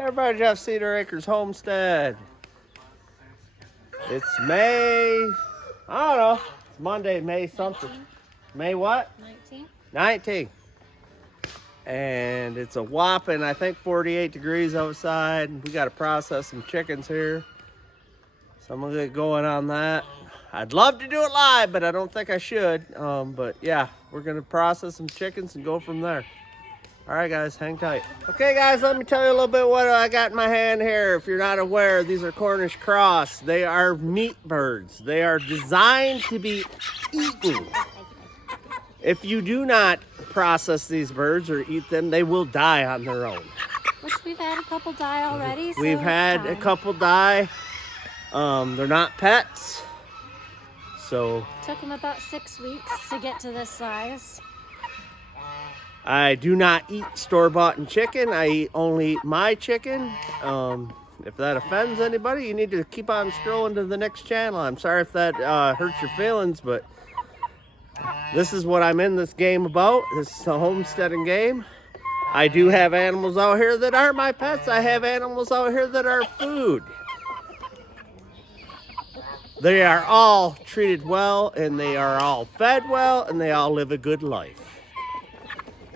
Everybody, Jeff Cedar Acres Homestead. It's May, I don't know, it's Monday, May something. 19. May what? 19. 19. And it's a whopping, I think, 48 degrees outside. We got to process some chickens here. So I'm going to get going on that. I'd love to do it live, but I don't think I should. But yeah, we're going to process some chickens and go from there. All right, guys, hang tight. Okay, guys, let me tell you a little bit what I got in my hand here. If you're not aware, these are Cornish cross. They are meat birds. They are designed to be eaten. If you do not process these birds or eat them, they will die on their own. Which we've had a couple die already. So We've had a couple die. They're not pets. So took them about 6 weeks to get to this size. I do not eat store-bought chicken. I eat only my chicken. If that offends anybody, you need to keep on scrolling to the next channel. I'm sorry if that hurts your feelings, but this is what I'm in this game about. This is a homesteading game. I do have animals out here that are my pets. I have animals out here that are food. They are all treated well, and they are all fed well, and they all live a good life.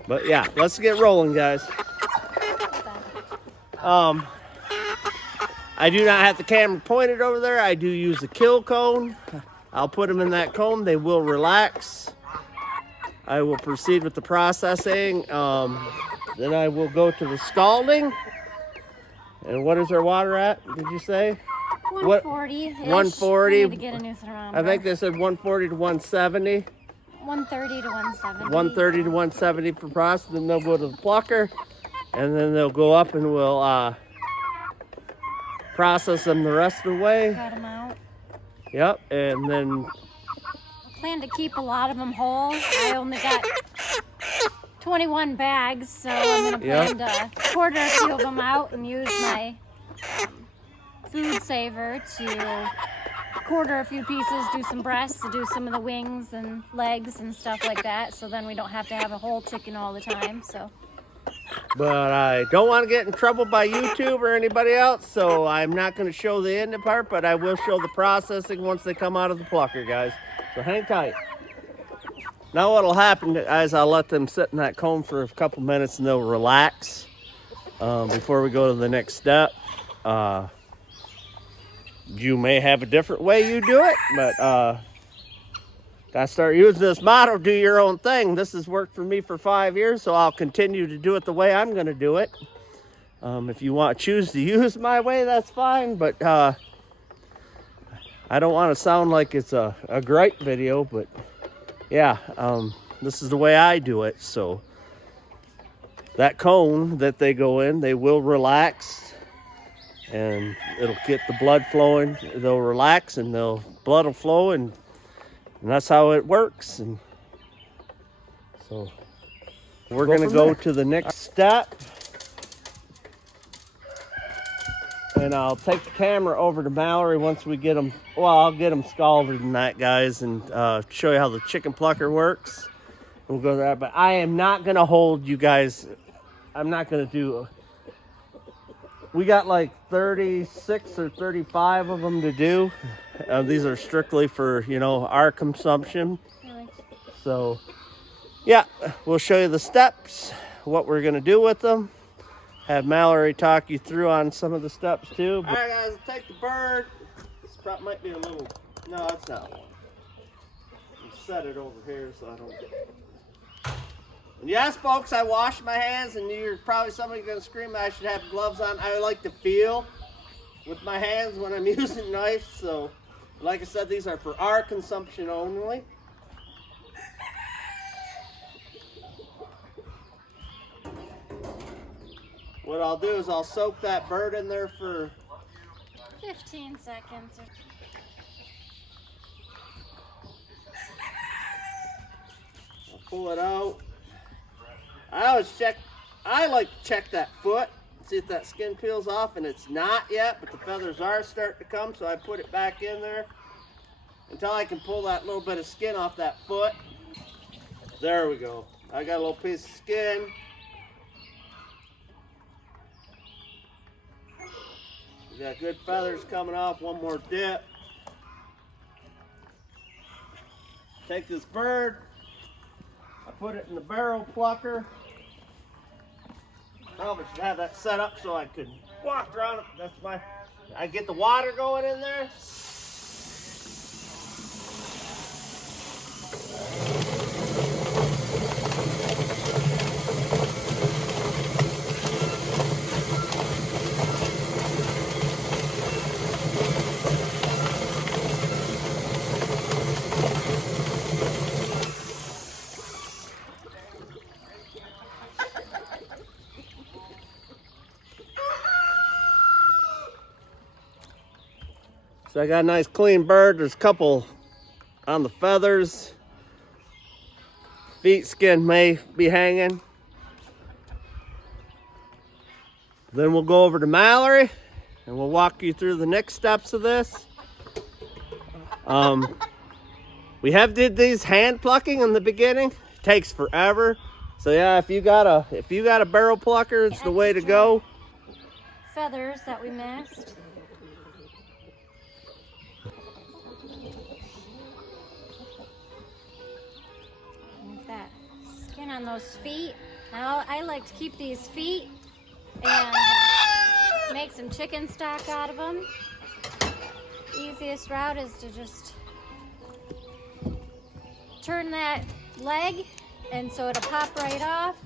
But yeah, let's get rolling, guys. I do not have the camera pointed over there. I do use a kill cone. I'll put them in that cone. They will relax. I will proceed with the processing. Then I will go to the scalding. And what is our water at, did you say? 140. 140. To get a new thermometer. I think they said 140 to 170. 130 to 170. 130 to 170 for processing. Then they'll go to the plucker, and then they'll go up and we'll process them the rest of the way. Cut them out. Yep, and then I plan to keep a lot of them whole. I only got 21 bags, so I'm going to plan to quarter a few of them out and use my food saver to quarter a few pieces, do some breasts, to do some of the wings and legs and stuff like that, so then we don't have to have a whole chicken all the time. So. But I don't want to get in trouble by YouTube or anybody else, so I'm not going to show the end part, but I will show the processing once they come out of the plucker, guys. So hang tight. Now what'll happen, guys, I'll let them sit in that cone for a couple minutes and they'll relax before we go to the next step. You may have a different way you do it, but gotta start using this motto, do your own thing. This has worked for me for 5 years, so I'll continue to do it the way I'm gonna do it. If you want to choose to use my way, that's fine, but I don't want to sound like it's a great video, but yeah, this is the way I do it. So that cone that they go in, they will relax. And it'll get the blood flowing. They'll relax and blood will flow, and that's how it works. And so we're going to go to the next step. And I'll take the camera over to Mallory once we get them. Well, I'll get them scalded and that, guys, and show you how the chicken plucker works. We'll go there. But I am not going to hold you guys. I'm not going to do. We got like 36 or 35 of them to do. These are strictly for, our consumption. So, yeah, we'll show you the steps, what we're going to do with them. Have Mallory talk you through on some of the steps, too. All right, guys, take the bird. This probably might be a little... No, it's not one. Set it over here so I don't get it. And yes, folks, I wash my hands, and you're probably somebody going to scream that I should have gloves on. I like to feel with my hands when I'm using knives. So, like I said, these are for our consumption only. What I'll do is I'll soak that bird in there for 15 seconds. I'll pull it out. I like to check that foot, see if that skin peels off, and it's not yet, but the feathers are starting to come, so I put it back in there until I can pull that little bit of skin off that foot. There we go. I got a little piece of skin. Got good feathers coming off. One more dip. Take this bird. I put it in the barrel plucker. Probably should have that set up so I could walk around it. That's my. I get the water going in there. So I got a nice clean bird. There's a couple on the feathers. Feet skin may be hanging. Then we'll go over to Mallory and we'll walk you through the next steps of this. We have did these hand plucking in the beginning. It takes forever. So yeah, if you got a barrel plucker, it's the way to go. Feathers that we missed. That skin on those feet. Now I like to keep these feet and make some chicken stock out of them. Easiest route is to just turn that leg and so it'll pop right off.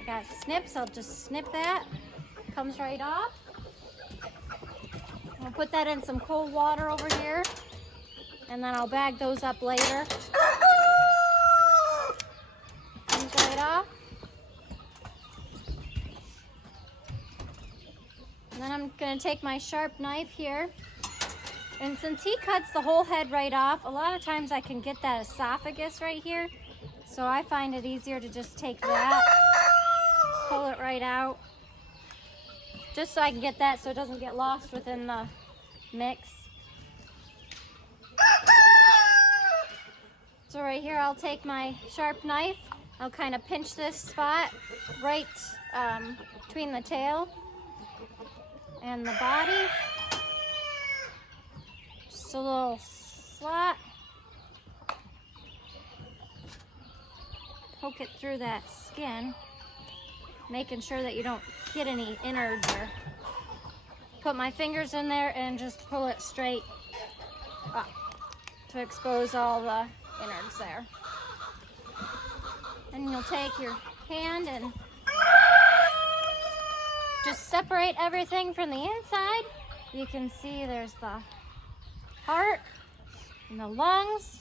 I got snips, I'll just snip that. Comes right off. I'll put that in some cold water over here and then I'll bag those up later. Right off. And then I'm going to take my sharp knife here. And since he cuts the whole head right off, a lot of times I can get that esophagus right here. So I find it easier to just take that, pull it right out. Just so I can get that so it doesn't get lost within the mix. So right here I'll take my sharp knife. I'll kind of pinch this spot right between the tail and the body. Just a little slot. Poke it through that skin, making sure that you don't get any innards or put my fingers in there and just pull it straight up to expose all the innards there. And you'll take your hand and just separate everything from the inside. You can see there's the heart and the lungs.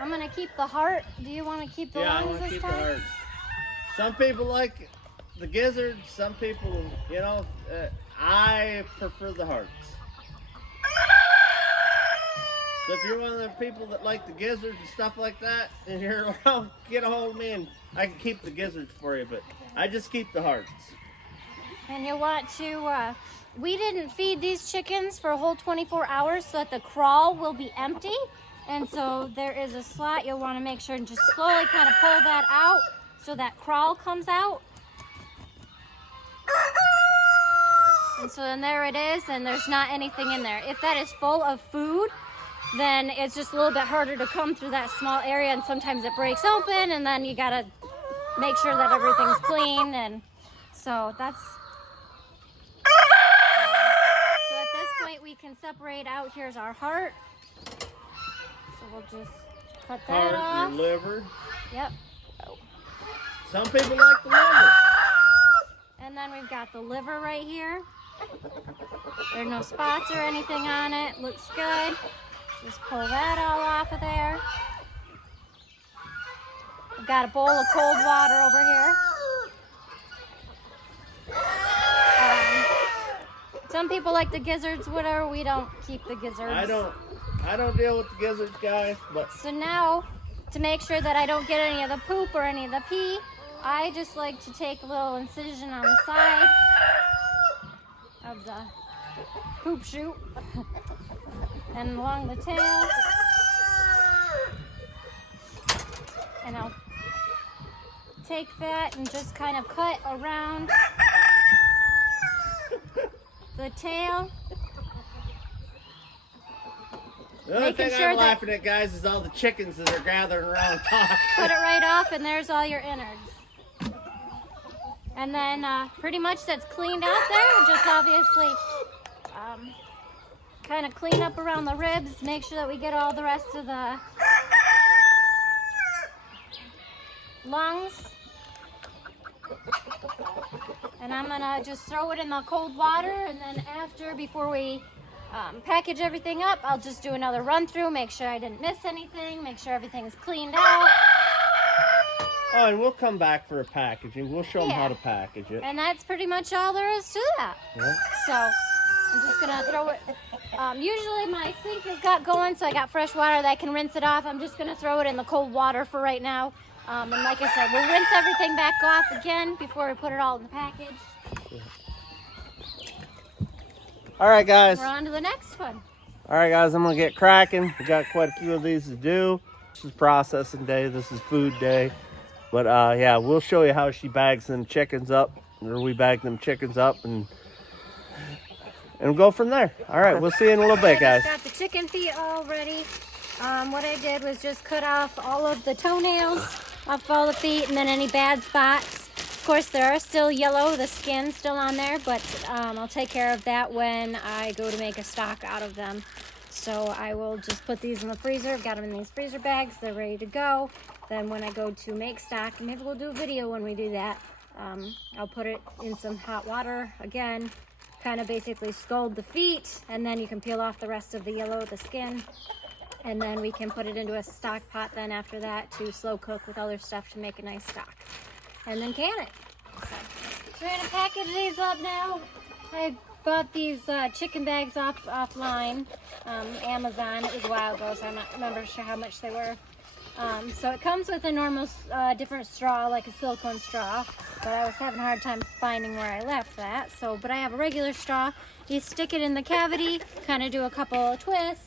I'm gonna keep the heart. Do you want to keep the lungs I want to this keep time? the hearts. Some people like the gizzards. Some people, I prefer the hearts. So if you're one of the people that like the gizzards and stuff like that, and you're around, get a hold of me and I can keep the gizzards for you, but I just keep the hearts. And you want to, we didn't feed these chickens for a whole 24 hours so that the crawl will be empty. And so there is a slot you'll want to make sure and just slowly kind of pull that out so that crawl comes out. And so then there it is, and there's not anything in there. If that is full of food, then it's just a little bit harder to come through that small area, and sometimes it breaks open, and then you gotta make sure that everything's clean. And so that's so at this point we can separate out. Here's our heart, so we'll just cut that off. Heart, your liver. Yep. Some people like the liver. And then we've got the liver right here. There's no spots or anything on it. Looks good. Just pull that all off of there. I've got a bowl of cold water over here. Some people like the gizzards, whatever. We don't keep the gizzards. I don't deal with the gizzards, guys. But so now, to make sure that I don't get any of the poop or any of the pee, I just like to take a little incision on the side of the poop chute and along the tail, and I'll take that and just kind of cut around the tail. The only Making thing sure I'm that- laughing at, guys, is all the chickens that are gathering around talking. Put it right off, and there's all your innards. And then pretty much that's cleaned out there. Just obviously kind of clean up around the ribs. Make sure that we get all the rest of the lungs. And I'm gonna just throw it in the cold water, and then after, before we package everything up, I'll just do another run through, make sure I didn't miss anything, make sure everything's cleaned out. Oh, and we'll come back for a packaging. We'll show them how Yeah. to package it. And that's pretty much all there is to that. Yeah. So I'm just gonna throw it. Usually my sink has got going, so I got fresh water that I can rinse it off. I'm just gonna throw it in the cold water for right now. And like I said, we'll rinse everything back off again before we put it all in the package. All right, guys. We're on to the next one. All right, guys, I'm going to get cracking. We got quite a few of these to do. This is processing day. This is food day. But, yeah, we'll show you how she bags them chickens up. Or we bag them chickens up and go from there. All right, we'll see you in a little bit, guys. I just got the chicken feet all ready. What I did was just cut off all of the toenails off all the feet, and then any bad spots. Of course, there are still yellow, the skin's still on there, but I'll take care of that when I go to make a stock out of them. So I will just put these in the freezer. I've got them in these freezer bags. They're ready to go. Then when I go to make stock, and maybe we'll do a video when we do that, I'll put it in some hot water again, kind of basically scald the feet, and then you can peel off the rest of the yellow, the skin. And then we can put it into a stock pot then after that to slow cook with other stuff to make a nice stock. And then can it. So we're gonna package these up now. I bought these chicken bags offline, Amazon. It was a while ago, so I'm not remember sure how much they were. So it comes with a normal different straw, like a silicone straw, but I was having a hard time finding where I left that. So, but I have a regular straw. You stick it in the cavity, kind of do a couple of twists.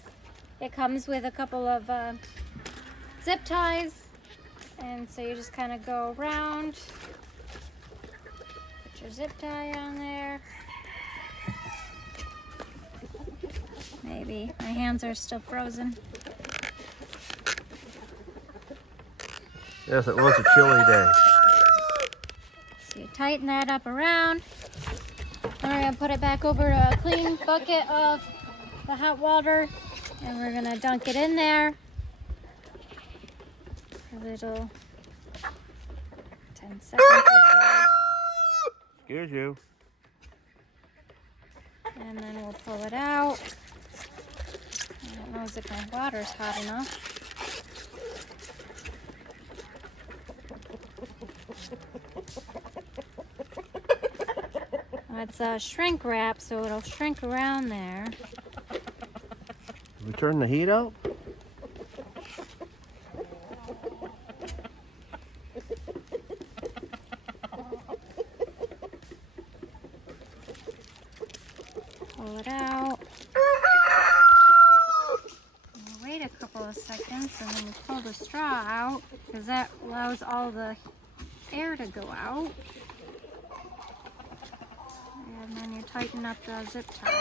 It comes with a couple of zip ties, and so you just kind of go around, put your zip tie on there. Maybe my hands are still frozen. Yes, it was a chilly day. So you tighten that up around. Then we're gonna put it back over to a clean bucket of the hot water, and we're gonna dunk it in there. A little 10 seconds or so. Excuse you. And then we'll pull it out. I don't know if my water's hot enough. It's shrink wrap, so it'll shrink around there. We turn the heat up? Pull it out. We'll wait a couple of seconds and then we pull the straw out, because that allows all the air to go out. And then you tighten up the zip tie.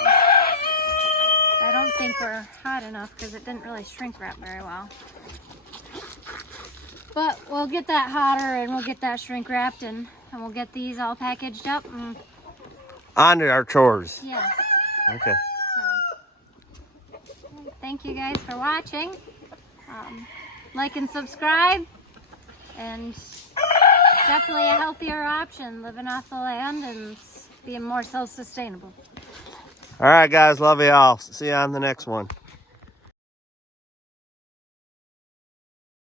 I don't think we're hot enough because it didn't really shrink wrap very well. But we'll get that hotter and we'll get that shrink wrapped, and we'll get these all packaged up. And On to our chores. yes. Okay. So, thank you guys for watching. Like and subscribe. And definitely a healthier option, living off the land and being more self-sustainable. All right, guys. Love you all. See you on the next one.